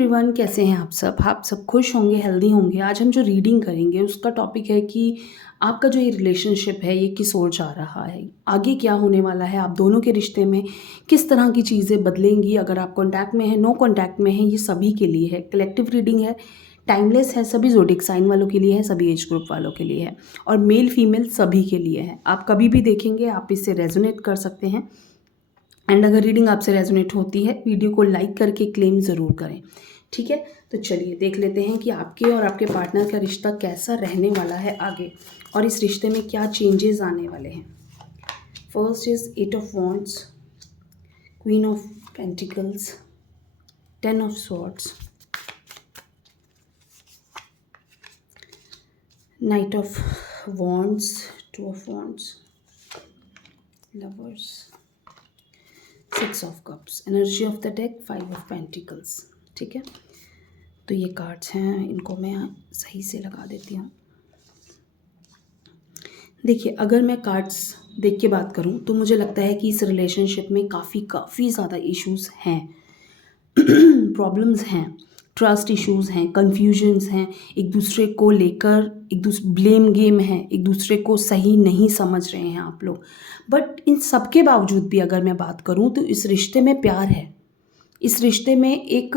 Everyone, कैसे हैं आप सब खुश होंगे, हेल्दी होंगे। आज हम जो रीडिंग करेंगे उसका टॉपिक है कि आपका जो ये रिलेशनशिप है ये किस ओर जा रहा है, आगे क्या होने वाला है, आप दोनों के रिश्ते में किस तरह की चीज़ें बदलेंगी। अगर आप कॉन्टैक्ट में हैं, नो कॉन्टैक्ट में हैं, ये सभी के लिए है। कलेक्टिव रीडिंग है, टाइमलेस है, सभी ज़ोडिक साइन वालों के लिए है, सभी एज ग्रुप वालों के लिए है और मेल फीमेल सभी के लिए है। आप कभी भी देखेंगे, आप इससे रेजोनेट कर सकते हैं। एंड अगर रीडिंग आपसे रेजोनेट होती है, वीडियो को लाइक करके क्लेम ज़रूर करें, ठीक है। तो चलिए देख लेते हैं कि आपके और आपके पार्टनर का रिश्ता कैसा रहने वाला है आगे, और इस रिश्ते में क्या चेंजेस आने वाले हैं। First is 8 of wands, queen of pentacles, 10 of swords, night of wands, 2 of wands, lovers, 6 of cups, energy of the deck, 5 of pentacles, ठीक है। तो ये कार्ड्स हैं, इनको मैं सही से लगा देती हूँ। देखिए, अगर मैं कार्ड्स देख के बात करूँ तो मुझे लगता है कि इस रिलेशनशिप में काफ़ी ज़्यादा इश्यूज हैं, प्रॉब्लम्स हैं, ट्रस्ट इश्यूज हैं, कन्फ्यूजन्स हैं, एक दूसरे को लेकर एक दूसरे ब्लेम गेम है, एक दूसरे को सही नहीं समझ रहे हैं आप लोग। बट इन सब के बावजूद भी अगर मैं बात करूँ तो इस रिश्ते में प्यार है। इस रिश्ते में एक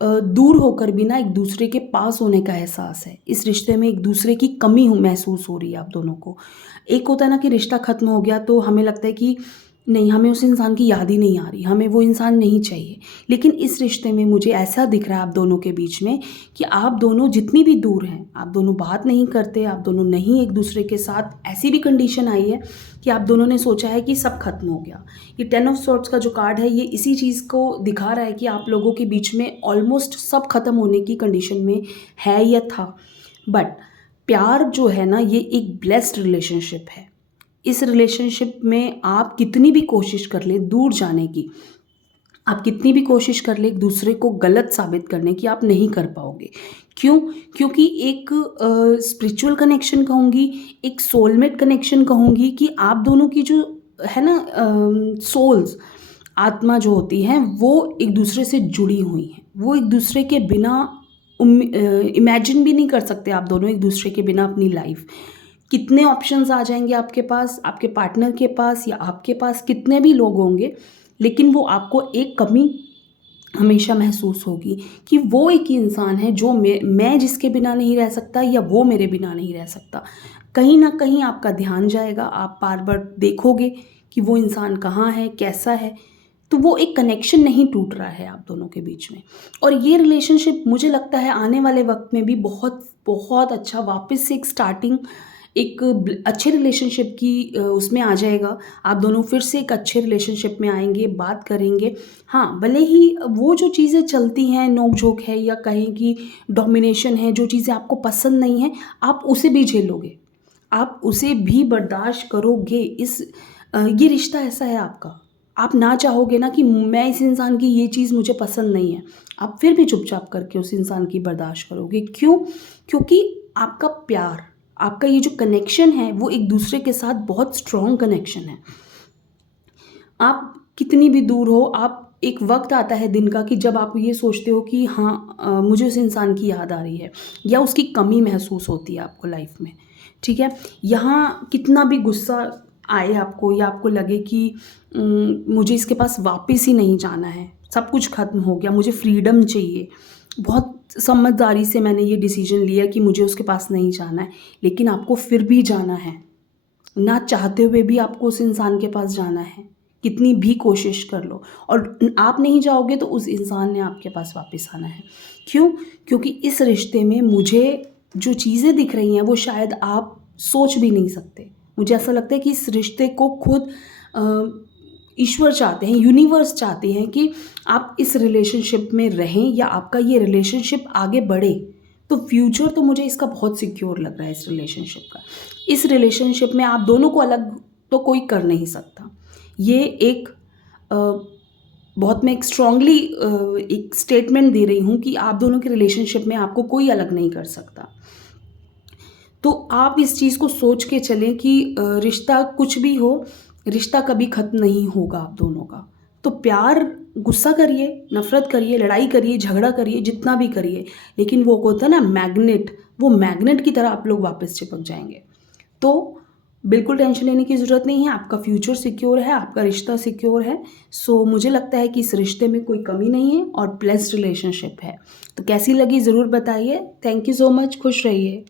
दूर होकर भी ना एक दूसरे के पास होने का एहसास है। इस रिश्ते में एक दूसरे की कमी महसूस हो रही है आप दोनों को। एक होता है ना कि रिश्ता ख़त्म हो गया तो हमें लगता है कि नहीं, हमें उस इंसान की याद ही नहीं आ रही, हमें वो इंसान नहीं चाहिए। लेकिन इस रिश्ते में मुझे ऐसा दिख रहा है आप दोनों के बीच में कि आप दोनों जितनी भी दूर हैं, आप दोनों बात नहीं करते, आप दोनों नहीं एक दूसरे के साथ, ऐसी भी कंडीशन आई है कि आप दोनों ने सोचा है कि सब खत्म हो गया। ये 10 ऑफ सॉर्ड्स का जो कार्ड है ये इसी चीज़ को दिखा रहा है कि आप लोगों के बीच में ऑलमोस्ट सब खत्म होने की कंडीशन में है या था। बट प्यार जो है ना, ये एक ब्लेस्ड रिलेशनशिप है। इस रिलेशनशिप में आप कितनी भी कोशिश कर ले दूर जाने की, आप कितनी भी कोशिश कर ले एक दूसरे को गलत साबित करने की, आप नहीं कर पाओगे। क्यों? क्योंकि एक स्पिरिचुअल कनेक्शन कहूँगी, एक सोलमेट कनेक्शन कहूँगी कि आप दोनों की जो है ना सोल्स, आत्मा जो होती हैं वो एक दूसरे से जुड़ी हुई हैं। वो एक दूसरे के बिना इमेजिन भी नहीं कर सकते आप दोनों एक दूसरे के बिना अपनी लाइफ। कितने ऑप्शंस आ जाएंगे आपके पास, आपके पार्टनर के पास या आपके पास कितने भी लोग होंगे, लेकिन वो आपको एक कमी हमेशा महसूस होगी कि वो एक ही इंसान है जो मैं जिसके बिना नहीं रह सकता या वो मेरे बिना नहीं रह सकता। कहीं ना कहीं आपका ध्यान जाएगा, आप बार बार देखोगे कि वो इंसान कहाँ है, कैसा है। तो वो एक कनेक्शन नहीं टूट रहा है आप दोनों के बीच में। और ये रिलेशनशिप मुझे लगता है आने वाले वक्त में भी बहुत बहुत अच्छा वापस से एक स्टार्टिंग, एक अच्छे रिलेशनशिप की उसमें आ जाएगा। आप दोनों फिर से एक अच्छे रिलेशनशिप में आएंगे, बात करेंगे। हाँ, भले ही वो जो चीज़ें चलती हैं, नोक झोंक है या कहें कि डोमिनेशन है, जो चीज़ें आपको पसंद नहीं है, आप उसे भी झेलोगे, आप उसे भी बर्दाश्त करोगे। ये रिश्ता ऐसा है आपका। आप ना चाहोगे ना कि मैं इस इंसान की ये चीज़ मुझे पसंद नहीं है, आप फिर भी चुपचाप करके उस इंसान की बर्दाश्त करोगे। क्यों? क्योंकि आपका प्यार, आपका ये जो कनेक्शन है वो एक दूसरे के साथ बहुत स्ट्रॉन्ग कनेक्शन है। आप कितनी भी दूर हो, आप एक वक्त आता है दिन का कि जब आप ये सोचते हो कि हाँ, मुझे उस इंसान की याद आ रही है या उसकी कमी महसूस होती है आपको लाइफ में, ठीक है। यहाँ कितना भी गुस्सा आए आपको या आपको लगे कि मुझे इसके पास वापस ही नहीं जाना है, सब कुछ खत्म हो गया, मुझे फ्रीडम चाहिए, बहुत समझदारी से मैंने ये डिसीजन लिया कि मुझे उसके पास नहीं जाना है, लेकिन आपको फिर भी जाना है। ना चाहते हुए भी आपको उस इंसान के पास जाना है, कितनी भी कोशिश कर लो। और आप नहीं जाओगे तो उस इंसान ने आपके पास वापस आना है। क्यों? क्योंकि इस रिश्ते में मुझे जो चीज़ें दिख रही हैं वो शायद आप सोच भी नहीं सकते। मुझे ऐसा लगता है कि इस रिश्ते को खुद ईश्वर चाहते हैं, यूनिवर्स चाहते हैं कि आप इस रिलेशनशिप में रहें या आपका ये रिलेशनशिप आगे बढ़े। तो फ्यूचर तो मुझे इसका बहुत सिक्योर लग रहा है इस रिलेशनशिप का। इस रिलेशनशिप में आप दोनों को अलग तो कोई कर नहीं सकता। ये एक बहुत मैं एक स्ट्रांगली एक स्टेटमेंट दे रही हूँ कि आप दोनों के रिलेशनशिप में आपको कोई अलग नहीं कर सकता। तो आप इस चीज़ को सोच के चलें कि रिश्ता कुछ भी हो, रिश्ता कभी ख़त्म नहीं होगा आप दोनों का। तो प्यार गुस्सा करिए, नफ़रत करिए, लड़ाई करिए, झगड़ा करिए, जितना भी करिए, लेकिन वो होता है ना मैग्नेट, वो मैग्नेट की तरह आप लोग वापस चिपक जाएँगे। तो बिल्कुल टेंशन लेने की ज़रूरत नहीं है, आपका फ्यूचर सिक्योर है, आपका रिश्ता सिक्योर है। सो मुझे लगता है कि इस रिश्ते में कोई कमी नहीं है और ब्लेस्ड रिलेशनशिप है। तो कैसी लगी ज़रूर बताइए। थैंक यू सो मच, खुश रहिए।